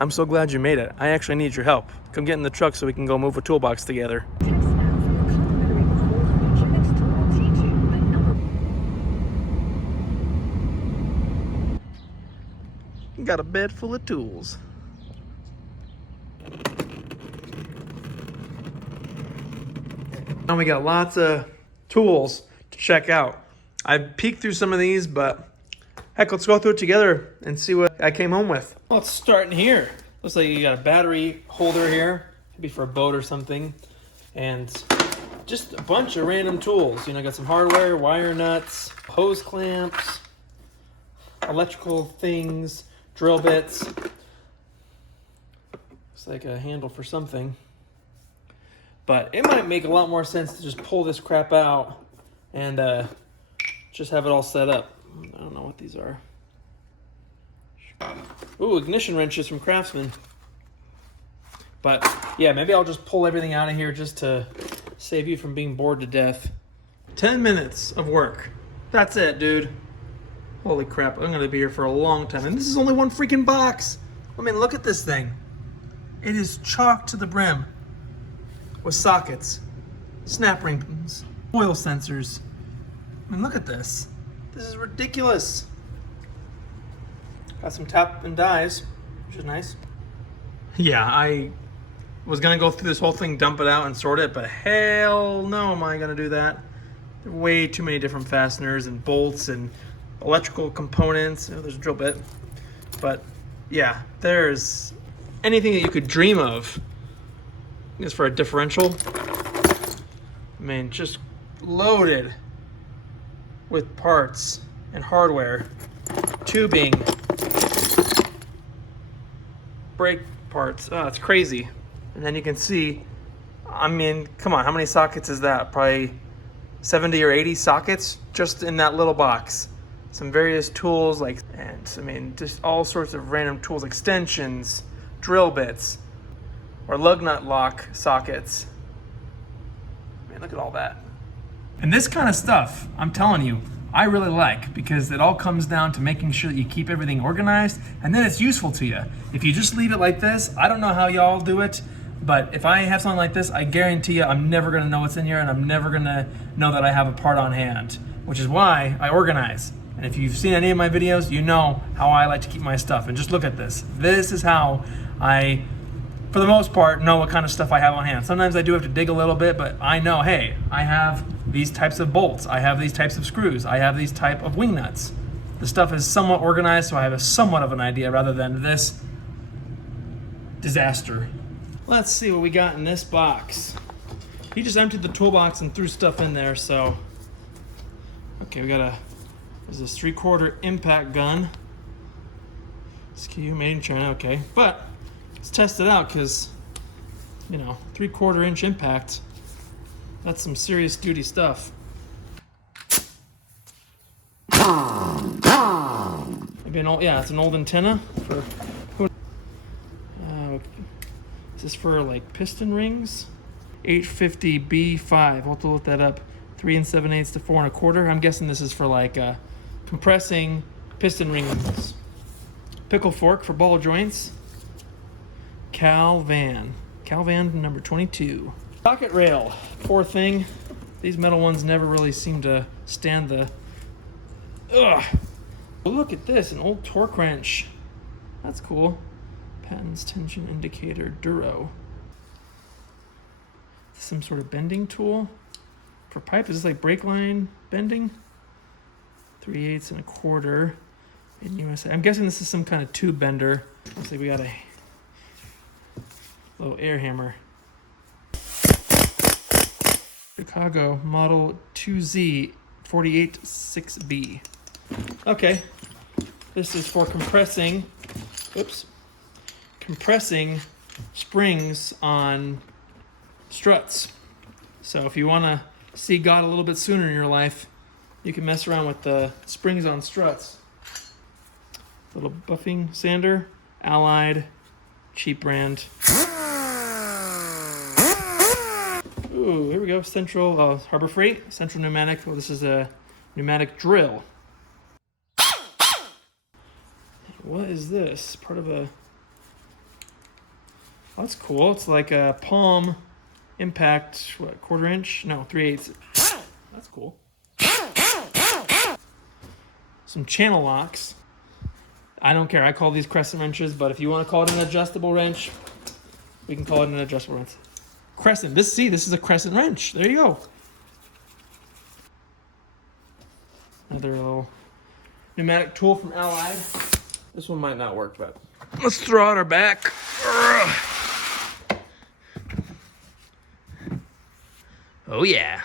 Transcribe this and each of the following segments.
I'm so glad you made it. I actually need your help. Come get in the truck so we can go move a toolbox together. Got a bed full of tools. And we got lots of tools to check out. I peeked through some of these, but heck, let's go through it together and see what I came home with. Let's start in here. Looks like you got a battery holder here, maybe for a boat or something, and just a bunch of random tools. You know, got some hardware, wire nuts, hose clamps, electrical things, drill bits. Looks like a handle for something. But it might make a lot more sense to just pull this crap out and just have it all set up. I don't know what these are. Ooh, ignition wrenches from Craftsman. But yeah, maybe I'll just pull everything out of here just to save you from being bored to death. 10 minutes of work. That's it, dude. Holy crap, I'm gonna be here for a long time. And this is only one freaking box. I mean, look at this thing. It is chock to the brim with sockets, snap rings, oil sensors. I mean, look at this. This is ridiculous. Got some tap and dies, which is nice. Yeah, I was gonna go through this whole thing, dump it out and sort it, but hell no am I gonna do that. There are way too many different fasteners and bolts and electrical components. Oh, there's a drill bit. But yeah, there's anything that you could dream of. Is for a differential. I mean, just loaded with parts and hardware, tubing, brake parts. Oh, it's crazy. And then you can see, I mean, come on, how many sockets is that? Probably 70 or 80 sockets just in that little box. Some various tools, like, and I mean, just all sorts of random tools, extensions, drill bits, or lug nut lock sockets. I mean, look at all that. And this kind of stuff, I'm telling you, I really like, because it all comes down to making sure that you keep everything organized, and then it's useful to you. If you just leave it like this, I don't know how y'all do it, but if I have something like this, I guarantee you I'm never gonna know what's in here, and I'm never gonna know that I have a part on hand, which is why I organize. And if you've seen any of my videos, you know how I like to keep my stuff. And just look at this. This is how I, for the most part, know what kind of stuff I have on hand. Sometimes I do have to dig a little bit, but I know, hey, I have these types of bolts, I have these types of screws, I have these type of wing nuts. The stuff is somewhat organized, so I have a somewhat of an idea rather than this disaster. Let's see what we got in this box. He just emptied the toolbox and threw stuff in there, so. Okay, we got there's this 3/4 impact gun. SKU made in China, okay. But let's test it out, because, you know, 3/4 inch impact, that's some serious duty stuff. Maybe an old, yeah, it's an old antenna for, is this for like piston rings? 850B5, we'll have to look that up. 3 7/8 to 4 1/4. I'm guessing this is for like compressing piston rings. Pickle fork for ball joints. Calvan number 22. Socket rail, poor thing. These metal ones never really seem to stand the, ugh. Oh, look at this, an old torque wrench. That's cool. Patents tension indicator, Duro. Some sort of bending tool for pipe. Is this like brake line bending? 3/8 1/4 in USA. I'm guessing this is some kind of tube bender. Let's see, we got a little air hammer. Chicago model 2Z 486B. Okay, this is for compressing springs on struts. So if you want to see God a little bit sooner in your life, you can mess around with the springs on struts. Little buffing sander, Allied, cheap brand. Ooh, here we go. Central Harbor Freight, Central Pneumatic. Oh, this is a pneumatic drill. What is this? Part of a Oh, that's cool. It's like a palm impact, what, 1/4 inch? No, 3/8. That's cool. Some channel locks. I don't care. I call these crescent wrenches, but if you want to call it an adjustable wrench, we can call it an adjustable wrench. Crescent. This is a crescent wrench. There you go. Another little pneumatic tool from Allied. This one might not work, but let's throw out our back. Oh yeah.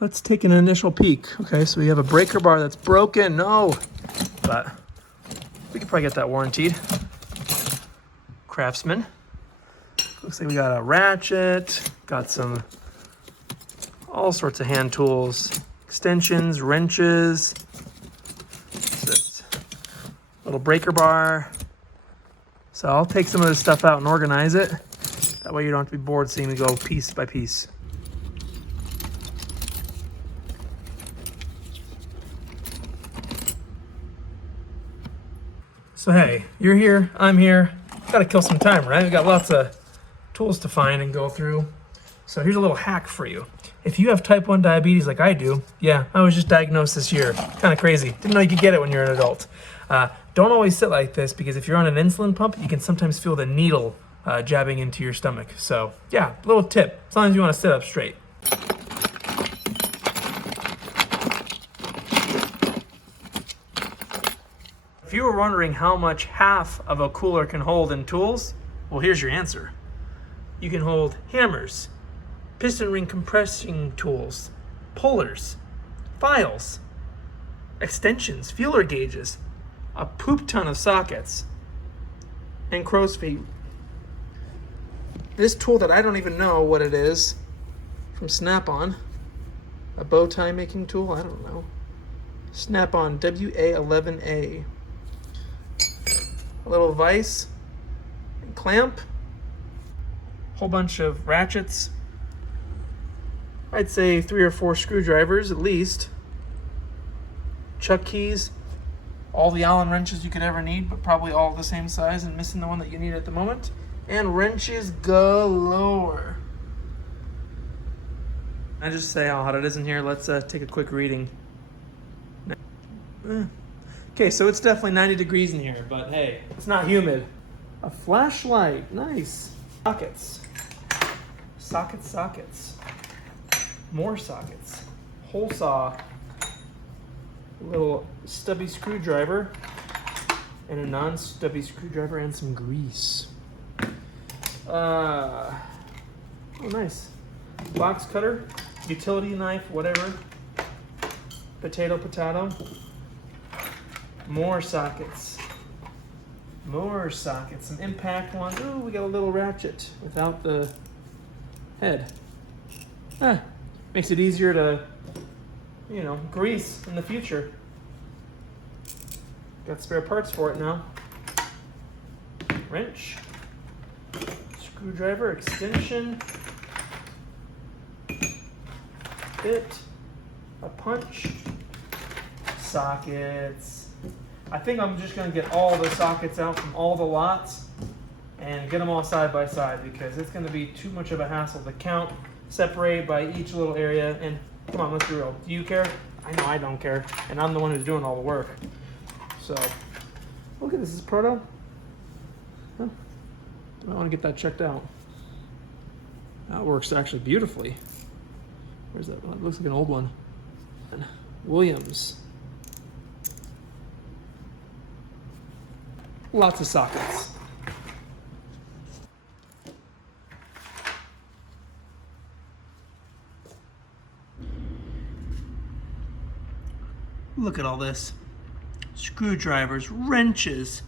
Let's take an initial peek. Okay, so we have a breaker bar that's broken. No, but we could probably get that warranted. Craftsman. Looks like we got a ratchet, got some, all sorts of hand tools, extensions, wrenches, this little breaker bar. So I'll take some of this stuff out and organize it. That way you don't have to be bored seeing me go piece by piece. So hey, you're here, I'm here. Gotta kill some time, right? We got lots of tools to find and go through. So here's a little hack for you. If you have type 1 diabetes like I do, yeah, I was just diagnosed this year. Kind of crazy. Didn't know you could get it when you're an adult. Don't always sit like this, because if you're on an insulin pump, you can sometimes feel the needle jabbing into your stomach. So yeah, little tip, as long as you want to sit up straight. If you were wondering how much half of a cooler can hold in tools, well, here's your answer. You can hold hammers, piston ring compressing tools, pullers, files, extensions, feeler gauges, a poop ton of sockets, and crow's feet. This tool that I don't even know what it is, from Snap-on, a bow tie making tool, I don't know. Snap-on WA11A. A little vise and clamp, whole bunch of ratchets. I'd say 3 or 4 screwdrivers at least. Chuck keys, all the Allen wrenches you could ever need, but probably all the same size and missing the one that you need at the moment. And wrenches galore. I just say how hot it is in here. Let's take a quick reading. Okay, so it's definitely 90 degrees in here, but hey, it's not humid. A flashlight, nice. Sockets. Sockets. More sockets. Hole saw. A little stubby screwdriver. And a non-stubby screwdriver and some grease. Oh, nice. Box cutter, utility knife, whatever. Potato. More sockets. Some impact ones. Ooh, we got a little ratchet without the head. Makes it easier to, grease in the future. Got spare parts for it now. Wrench. Screwdriver, extension. Bit. A punch. Sockets. I think I'm just going to get all the sockets out from all the lots and get them all side by side, because it's going to be too much of a hassle to count, separate by each little area. And come on, let's be real. Do you care? I know I don't care, and I'm the one who's doing all the work. So, look at this. Is proto? Huh. I want to get that checked out. That works actually beautifully. Where's that? It looks like an old one. Williams. Lots of sockets. Look at all this. Screwdrivers, wrenches,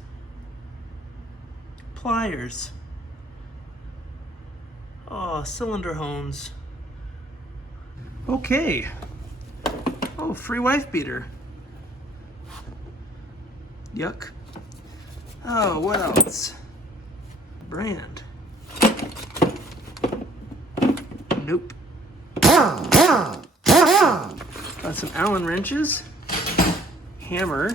pliers. Oh, cylinder hones. Okay. Oh, free wife beater. Yuck. Oh, what else? Brand. Nope. Got some Allen wrenches. Hammer.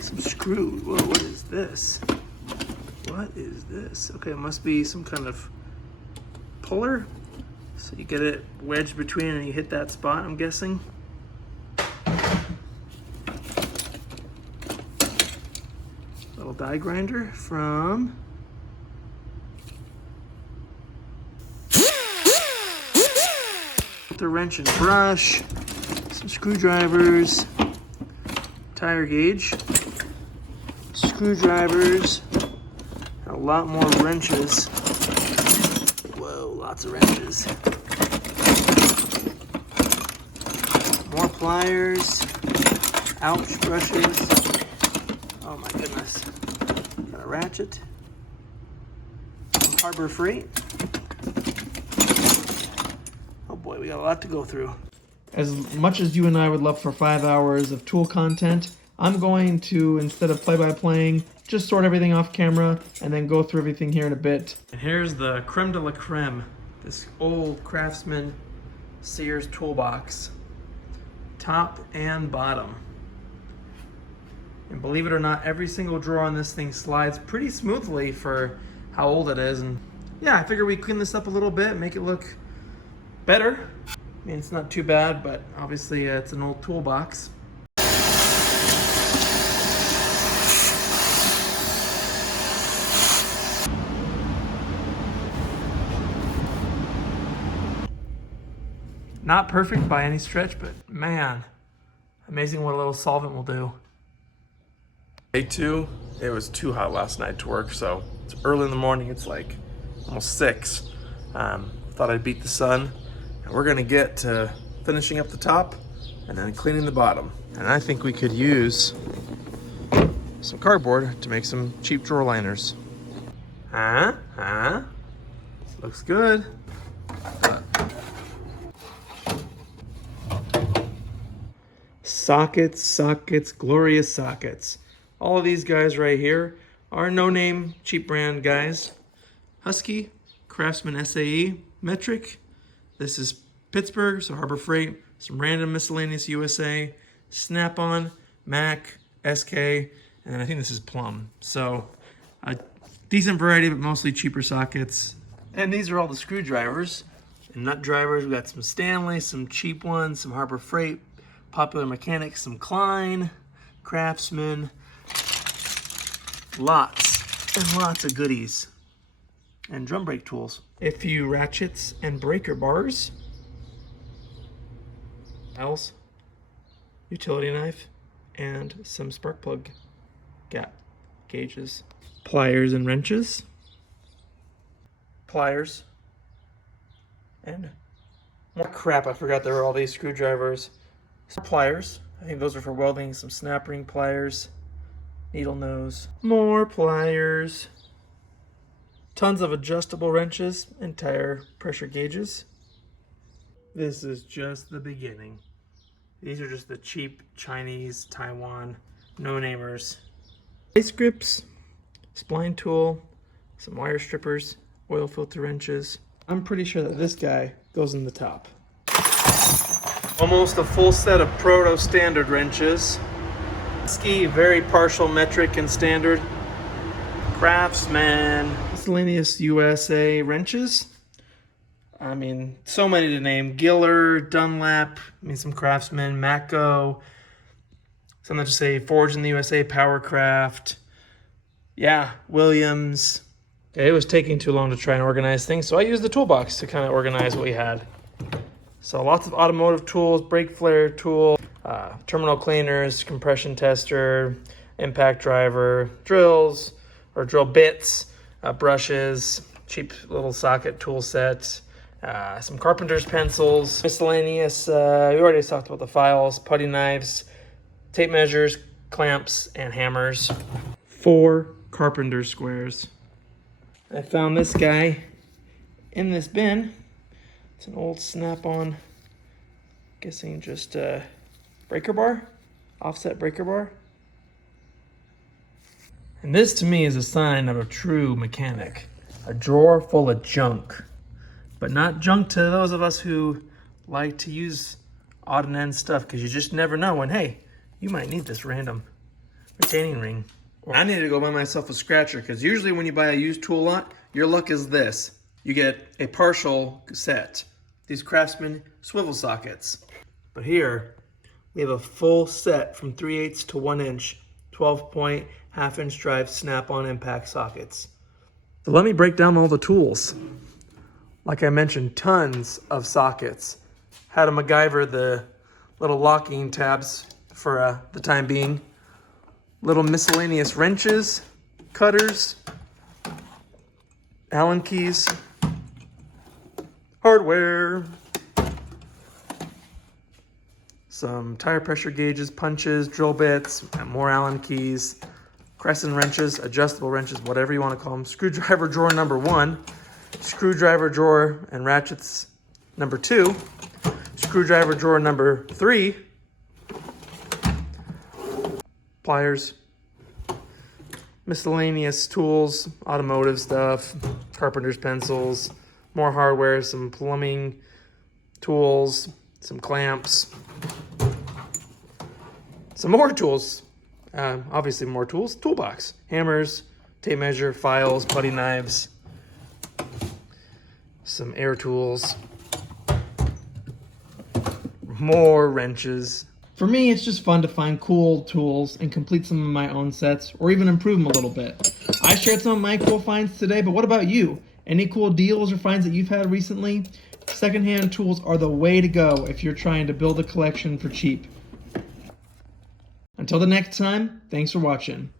Some screw. Whoa, what is this? What is this? Okay, it must be some kind of puller. So you get it wedged between and you hit that spot, I'm guessing. Little die grinder from the wrench and brush, some screwdrivers, tire gauge, screwdrivers, and a lot more wrenches. Whoa, lots of wrenches. More pliers, ouch, brushes. Oh my goodness. Got a ratchet. Some Harbor Freight. Oh boy, we got a lot to go through. As much as you and I would love for 5 hours of tool content, I'm going to, instead of play-by-playing, just sort everything off camera and then go through everything here in a bit. And here's the creme de la creme, this old Craftsman Sears toolbox, top and bottom. And believe it or not, every single drawer on this thing slides pretty smoothly for how old it is. And yeah, I figure we clean this up a little bit, make it look better. I mean, it's not too bad, but obviously it's an old toolbox. Not perfect by any stretch, but man, amazing what a little solvent will do. Day 2, it was too hot last night to work, so it's early in the morning. It's like almost 6. Thought I'd beat the sun, and we're gonna get to finishing up the top and then cleaning the bottom. And I think we could use some cardboard to make some cheap drawer liners. Looks good. Sockets, glorious sockets. All of these guys right here are no-name, cheap brand guys. Husky, Craftsman SAE, Metric. This is Pittsburgh, so Harbor Freight. Some random miscellaneous USA, Snap-on, Mac, SK, and I think this is Plum. So a decent variety, but mostly cheaper sockets. And these are all the screwdrivers and nut drivers. We got some Stanley, some cheap ones, some Harbor Freight, Popular Mechanics, some Klein, Craftsman, lots and lots of goodies. And drum brake tools. A few ratchets and breaker bars. Else, utility knife, and some spark plug gap gauges. Pliers and wrenches. Pliers. And more crap, I forgot there were all these screwdrivers. Some pliers. I think those are for welding. Some snap ring pliers. Needle nose. More pliers. Tons of adjustable wrenches and tire pressure gauges. This is just the beginning. These are just the cheap Chinese, Taiwan, no-namers. Vice grips, spline tool, some wire strippers, oil filter wrenches. I'm pretty sure that this guy goes in the top. Almost a full set of proto standard wrenches. Ski, very partial metric and standard. Craftsman, miscellaneous USA wrenches. I mean, so many to name. Giller, Dunlap, I mean, some Craftsman, Matco. Some that just say Forged in the USA, Powercraft. Yeah, Williams. Okay, it was taking too long to try and organize things, so I used the toolbox to kind of organize what we had. So lots of automotive tools, brake flare tool, terminal cleaners, compression tester, impact driver, drills, or drill bits, brushes, cheap little socket tool sets, some carpenter's pencils, miscellaneous, we already talked about the files, putty knives, tape measures, clamps, and hammers. 4 carpenter squares. I found this guy in this bin. It's an old Snap-on, guessing just a breaker bar, offset breaker bar. And this to me is a sign of a true mechanic. A drawer full of junk. But not junk to those of us who like to use odd and end stuff, because you just never know when, hey, you might need this random retaining ring. I need to go buy myself a scratcher, because usually when you buy a used tool lot, your luck is this. You get a partial set. These Craftsman swivel sockets. But here, we have a full set from 3/8 to 1 inch, 12-point, half-inch drive snap-on impact sockets. So let me break down all the tools. Like I mentioned, tons of sockets. Had to MacGyver the little locking tabs for the time being. Little miscellaneous wrenches, cutters, Allen keys, hardware, some tire pressure gauges, punches, drill bits, and more Allen keys, crescent wrenches, adjustable wrenches, whatever you want to call them, screwdriver drawer number 1, screwdriver drawer and ratchets number 2, screwdriver drawer number 3, pliers, miscellaneous tools, automotive stuff, carpenter's pencils, more hardware, some plumbing tools, some clamps, some more tools, obviously more tools, toolbox, hammers, tape measure, files, putty knives, some air tools, more wrenches. For me, it's just fun to find cool tools and complete some of my own sets, or even improve them a little bit. I shared some of my cool finds today, but what about you? Any cool deals or finds that you've had recently? Secondhand tools are the way to go if you're trying to build a collection for cheap. Until the next time, thanks for watching.